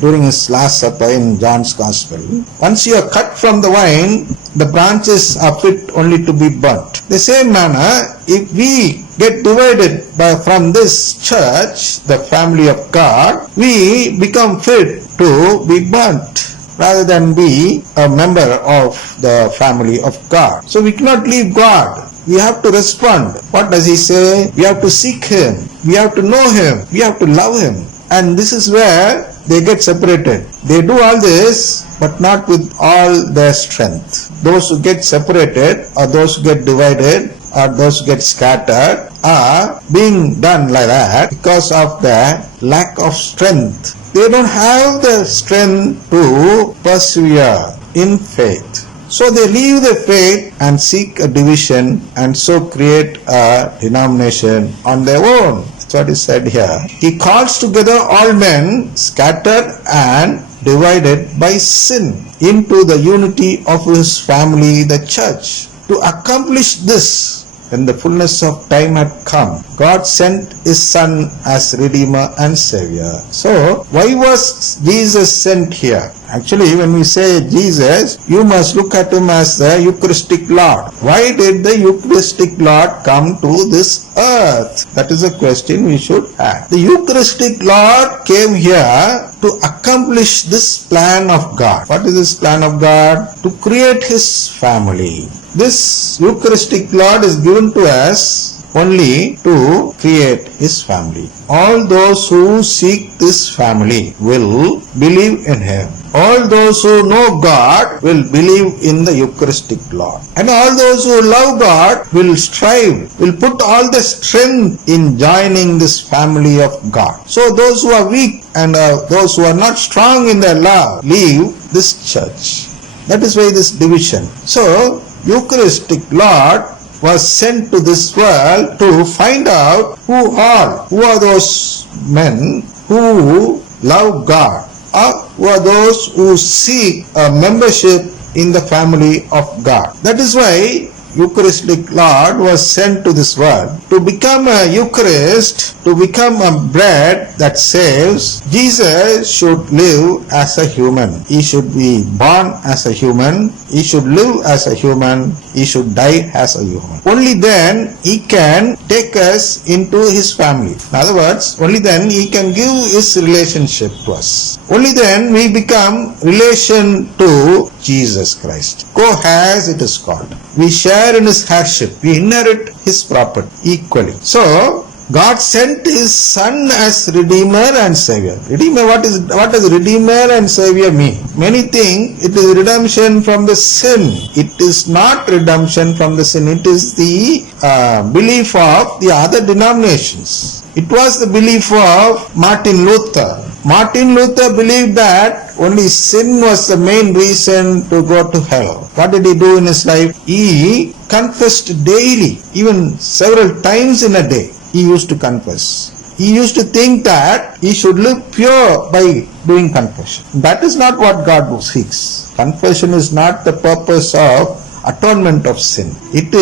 during his last supper in John's Gospel. Once you are cut from the vine, the branches are fit only to be burnt. The same manner, if we get divided from this church, the family of God, we become fit to be burnt rather than be a member of the family of God. So we cannot leave God. We have to respond. What does he say? We have to seek him. We have to know him. We have to love him. And this is where they get separated. They do all this, but not with all their strength. Those who get separated, or those who get divided, or those who get scattered, are being done like that because of the lack of strength. They don't have the strength to persevere in faith. So they leave the faith and seek a division and so create a denomination on their own. That's what is said here. He calls together all men scattered and divided by sin into the unity of his family, the church. To accomplish this, when the fullness of time had come, God sent his Son as Redeemer and Savior. So, why was Jesus sent here? Actually, when we say Jesus, you must look at him as the Eucharistic Lord. Why did the Eucharistic Lord come to this earth? That is a question we should ask. The Eucharistic Lord came here to accomplish this plan of God. What is this plan of God? To create his family. This Eucharistic Lord is given to us only to create his family. All those who seek this family will believe in him. All those who know God will believe in the Eucharistic Lord. And all those who love God will strive, will put all the strength in joining this family of God. So those who are weak and those who are not strong in their love, leave this church. That is why this division. So, Eucharistic Lord was sent to this world to find out who are those men who love God, or who are those who seek a membership in the family of God. That is why Eucharistic Lord was sent to this world to become a Eucharist, to become a bread that saves. Jesus should live as a human. He should be born as a human. He should live as a human. He should die as a human. Only then he can take us into his family. In other words, only then he can give his relationship to us. Only then we become relation to Jesus Christ. Co-heirs it is called. We share in his heirship. We inherit his property equally. So, God sent his Son as Redeemer and Savior. Redeemer, what does Redeemer and Savior mean? Many think it is redemption from the sin. It is not redemption from the sin. It is the belief of the other denominations. It was the belief of Martin Luther. Martin Luther believed that only sin was the main reason to go to hell. What did he do in his life? He confessed daily, even several times in a day. He used to confess. He used to think that he should live pure by doing confession. That is not what God seeks. Confession is not the purpose of atonement of sin. It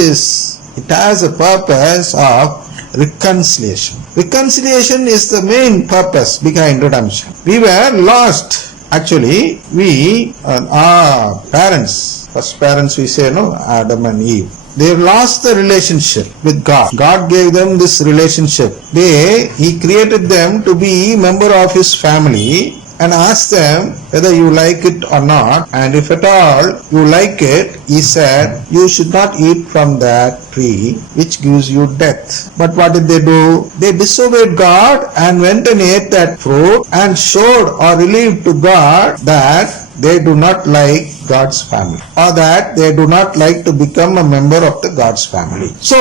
has a purpose of reconciliation. Reconciliation is the main purpose behind redemption. We were lost. Actually, our parents, first parents we say, Adam and Eve, they lost the relationship with God. God gave them this relationship. He created them to be member of his family and asked them whether you like it or not. And if at all you like it, he said, you should not eat from that tree which gives you death. But what did they do? They disobeyed God and went and ate that fruit and showed or relieved to God that they do not like God's family, or that they do not like to become a member of the God's family. So,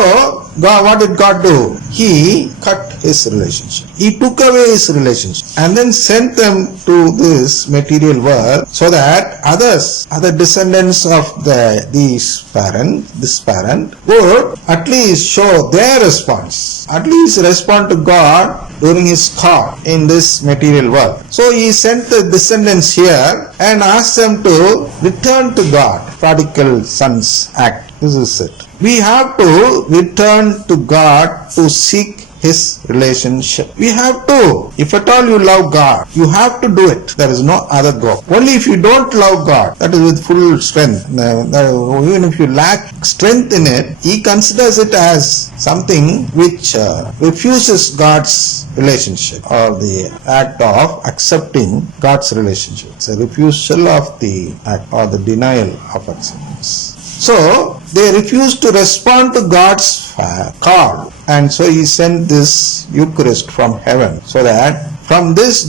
what did God do? He cut his relationship. He took away his relationship and then sent them to this material world so that other descendants of this parent would at least show their response, at least respond to God during his call in this material world. So he sent the descendants here and asked them to return to God. Prodigal Sons Act. This is it. We have to return to God to seek His relationship. We have to. If at all you love God, you have to do it. There is no other go. Only if you don't love God, that is with full strength. Even if you lack strength in it, He considers it as something which refuses God's relationship, or the act of accepting God's relationship. It's a refusal of the act, or the denial of acceptance. So they refused to respond to God's call, and so He sent this Eucharist from heaven, so that from this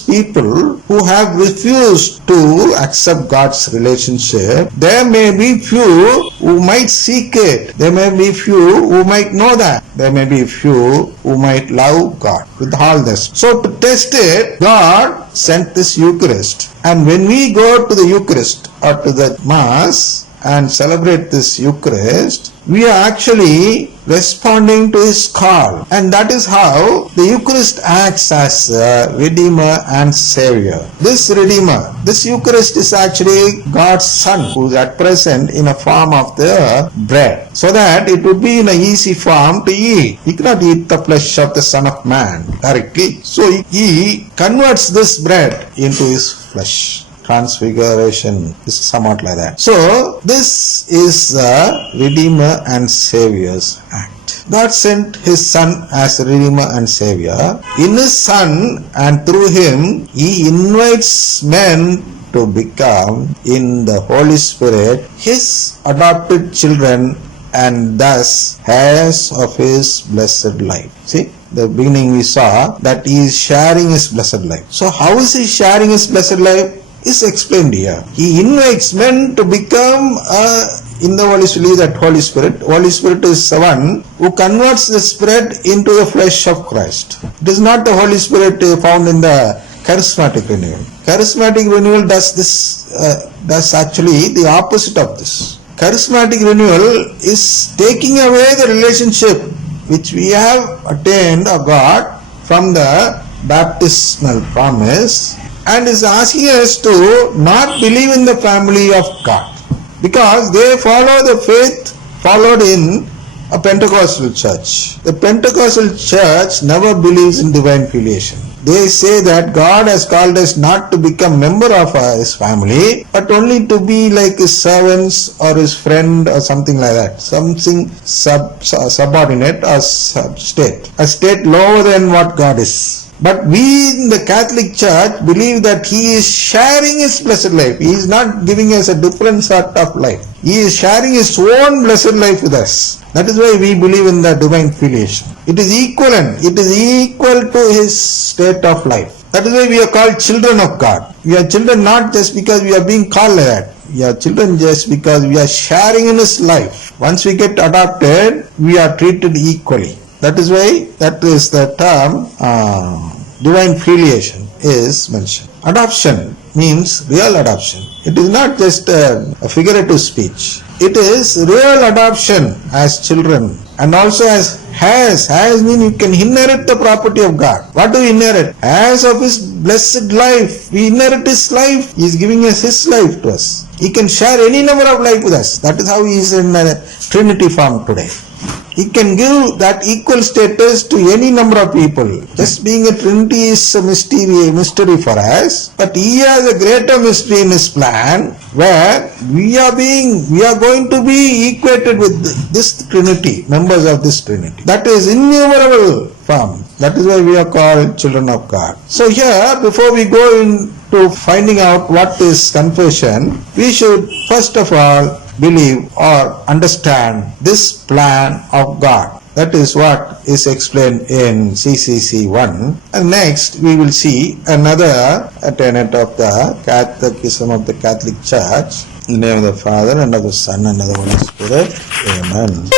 people who have refused to accept God's relationship, there may be few who might seek it. There may be few who might know that. There may be few who might love God with all this. So to test it, God sent this Eucharist. And when we go to the Eucharist or to the Mass and celebrate this Eucharist, we are actually responding to His call. And that is how the Eucharist acts as a Redeemer and Savior. This Redeemer, this Eucharist is actually God's Son, who is at present in a form of the bread, so that it would be in an easy form to eat. He cannot eat the flesh of the Son of Man directly. So He converts this bread into His flesh. Transfiguration is somewhat like that. So this is the Redeemer and Savior's act. God sent His Son as Redeemer and Savior. In His Son and through Him, He invites men to become in the Holy Spirit His adopted children, and thus heirs of His blessed life. See, the beginning we saw that He is sharing His blessed life. So how is He sharing His blessed life? Is explained here. He invites men to become in the Holy Spirit, that Holy Spirit. Holy Spirit is the one who converts the Spirit into the flesh of Christ. It is not the Holy Spirit found in the charismatic renewal. Charismatic renewal does this, does actually the opposite of this. Charismatic renewal is taking away the relationship which we have attained of God from the baptismal promise, and is asking us to not believe in the family of God, because they follow the faith followed in a Pentecostal church. The Pentecostal church never believes in divine filiation. They say that God has called us not to become member of His family, but only to be like His servants or His friend or something like that. Something subordinate or state. A state lower than what God is. But we in the Catholic Church believe that He is sharing His blessed life. He is not giving us a different sort of life. He is sharing His own blessed life with us. That is why we believe in the divine filiation. It is equivalent. It is equal to His state of life. That is why we are called children of God. We are children not just because we are being called like that. We are children just because we are sharing in His life. Once we get adopted, we are treated equally. That is why that is the term divine filiation is mentioned. Adoption means real adoption. It is not just a figurative speech. It is real adoption as children, and also as heirs. Heirs mean you can inherit the property of God. What do we inherit? Heirs of His blessed life. We inherit His life. He is giving us His life to us. He can share any number of life with us. That is how He is in a Trinity form today. He can give that equal status to any number of people. Just being a Trinity is a mystery for us, but He has a greater mystery in His plan, where we are going to be equated with this Trinity, members of this Trinity. That is innumerable form. That is why we are called children of God. So here, before we go into finding out what is confession, we should first of all believe or understand this plan of God. That is what is explained in CCC 1. And next we will see another tenet of the Catechism of the Catholic Church. In the name of the Father, and of the Son, and of the Holy Spirit. Amen.